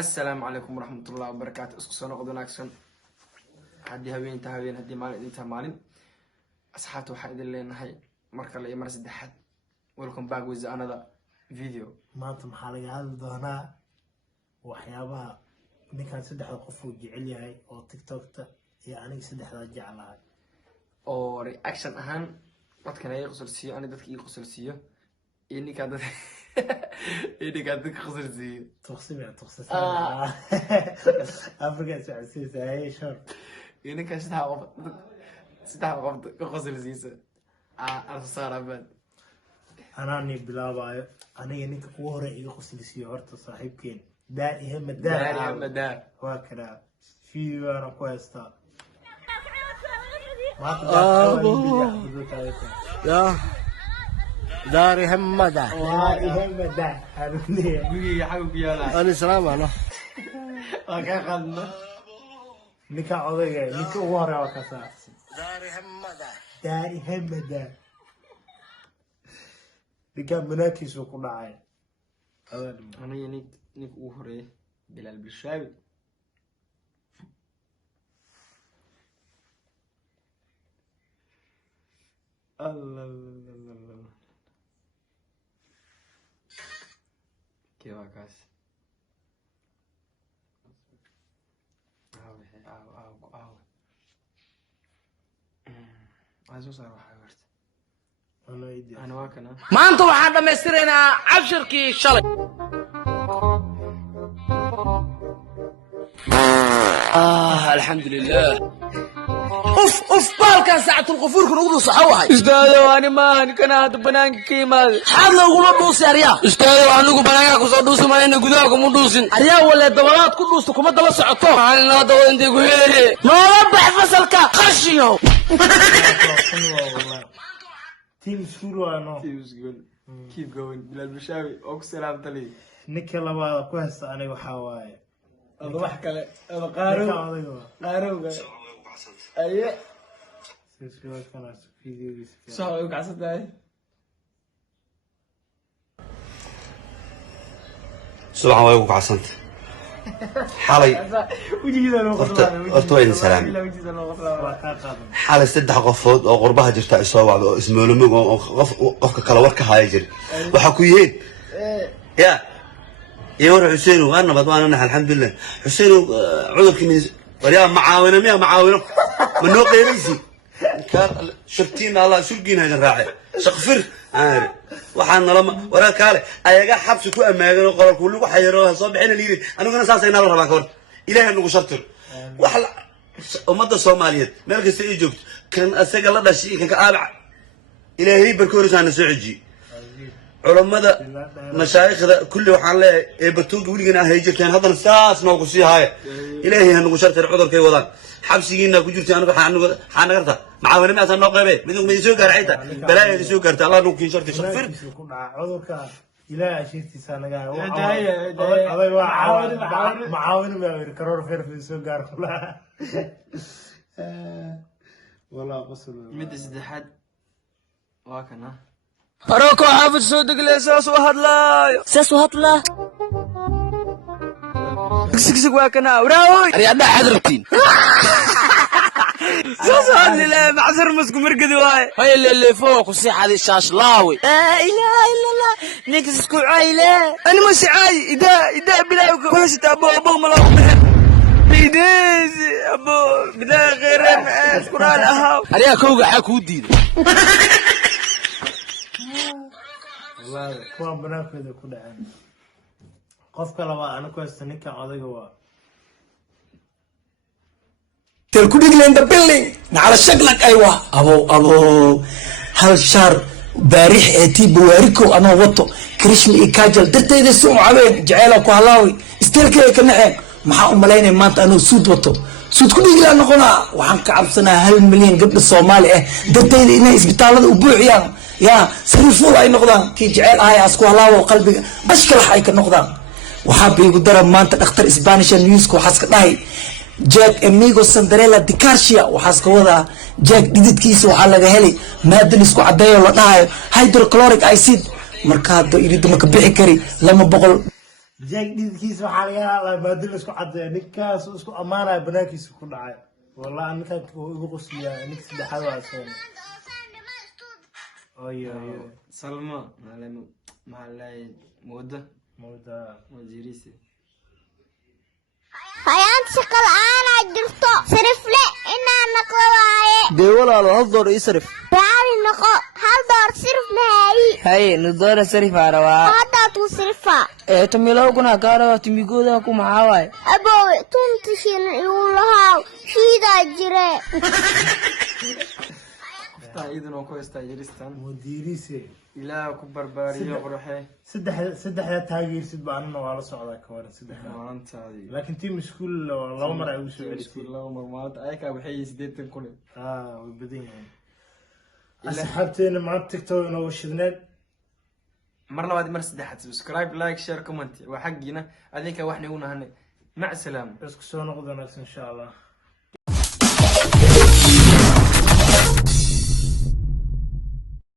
السلام عليكم ورحمة الله وبركاته. اسكو سنة قدونا أكسن هدي هوين تهوين هدي مالين انت مالين أصحابته حيد اللي نهاي مركا اللي مرس الدحد. welcome back with another video. ما أنتم حالي هذا دهنا وحيابها نكان سدح القفو جعلي هاي أو تيك توك يعني سدح هذا جعلها أو reaction أهم ما كان يقصر سيو أنا دتك يقصر سيو إني كان إني كان دتك يقصر سيو تقسم أفريقيا سعسيسة هاي شر إني كان سدح قفط يقصر سيو أنا صار أبد أنا أني بلا باي أنا يعني كوهر يقصر سيو عرت صاحبكين دار يهم الدار وكذا في أنا كويستا يا داري همدا يا حبيبي يلا أنا سلام أنا نكا عضية نكا ورا وكذا داري همدا همدا نكا مناكس وكل عين أنا يعني نيك أوهري بلال بالشاوي الله كيف عكاس عايزو صار وحاورت أنا واكنا ما أنتم waxaan dhameystiraynaa cabshirkii shalay الحمد لله اوف بالكان ساعة الغفور كن ugu saxawahay استاذ أنا ما أنا كان هذا بنانك كيما xaad laguma dhuusi aryaa استاذ anigu banaanka ku soo dhuusi ma ina gudaha kuma dhuusin aryaa wala dabalaad ku dhuusto kuma daba socoto maxaan la dawo intee ku yeeli noola bax fasalka qashiyo تيم سكول وأنا keep going بلال بالشاوي أقسم على تلي نكا لبا كويس أنا وحواي هذا واحد كله هذا نكا قارو عضية قارو أيه سكول كان فيديو صار يوقع صدق سبحان الله يوقع صنت حالي أرتوين سلام حالي سدح قفود أو قربها جرت إصابة أو اسمه لمج أو قفك كلا ورك هاي جري وحكويين يا يور حسين وأنا بطمان أنا الحمد لله حسين عذرك من وريا معاونة ميا معاونة من نوق يريسي كان شفتين الله سرقين هذا الراعي شقفر عارف waxaan nalama waraakaale ayaga xabsi ku amaagan oo qoralku lagu xayiro sabixina liiri aniguna saasayna la rabaa koor ilaahay nagu shartir wax umada Soomaaliyeed meel kasta ay joogto kan asaga la dhashay kan ka aabac ilaahay barkoorisaana soo xiji culimada mashaayixda kulli waxaan leeyahay ee batuuga wiligeena ay jirteen haddana saas noogu sii haaya ilaahay nagu shartir cudurkay wadaan xabsigiina ku jirtay anigu waxaan nagarta معاونة ما أصلا نقابة بدون ما يسوق عيدا بلاي يسوق عرت الله نوكي شرط شفر عذرك إلى شيء سنة جاي معاون ما يكرر خير في السوق عرفلا والله قصر مد الزحاد واكنا أروكو حافظ صدق لساس وهدلا ساس وهدلا كسكسك واكنا وراوي أريد أنا حضرتين سوسان لله معذر مسكو مرقدي واي هاي اللي فوق وصيح هذه الشاش لاوي لا اله الا الله نكسكو عايله انا مش عاي اذا بلا وش ابو ملاوي بيديز ابو بدا غير اشكر الله اريا كوغا حكو ديد والله كوان بناك هذا كل عام قف كلا انا كويس نكا عضيق تركودي لين ذا بيلدينج على شكلك ايوه ابو هالشهر باريح اتي بواريكو انا وطو كريشمي كاجل درتيدا سو عبين جعيلك وهلاوي استلكي كنحين maxaa u malaynay maanta anuu suud wato suud ku dhigi la noqonaa waxaan ka cabsanaa 1 milyan gabdho Soomaali ah dadayda inay isbitaalada u buuxiyaan yaa sariiful ay noqdaan ki jacayl ahay asku halaawo qalbiga bashkalax ay ka noqdaan waxaa biigu dara maanta dhakhtar Spanish news ko xaska dhahay Jack Amigo Sandarella Di Carcia waxaas ka wada Jack dididkiisa waxa laga helay maadada isku cadeeyo la dhahayo hydrochloric acid marka hada iridu ma ka bixi kari 200 jack dhidkiisa waxaa laga hadlaa baadil isku cadeeya ninkaas isku ammaanaya banaankiisa ku dhacay wallahi ninkan igu qosliyaa ninka saddexaad waa isagana oyo salma maxaa mooda wasiiriisi hayaan shaqal aana jirto sarifle inaan naqo waaye dee walaalo hal door ii sarif baari naqo hal door sirif mahayi haye nudoora sarifaa rabaa hadda tuu sirifa tumilow kuna kaarawa timigooda ku maxaa waaye abowe tuntishin igu lahaa shiidaa jire qoftaa iidan oo ku haystaa jiristan mudiiriise ilaah ku barbaariyo quruxee saddexda taageersid baa anna waa la socdaa ka waran saddexda maalintaadii laakiin team school laba mar ay ugu soo celisay laba mar maalinta ayakaa waxay 80 kun way badan yihiin asxaabteena maanta tiktok inooga shidneed mar labaad mar saddexaad subscribe like share comment waa xaqiina adinka wax nagu nahanay mac salaam isku soo noqdo wanaagsan insha allah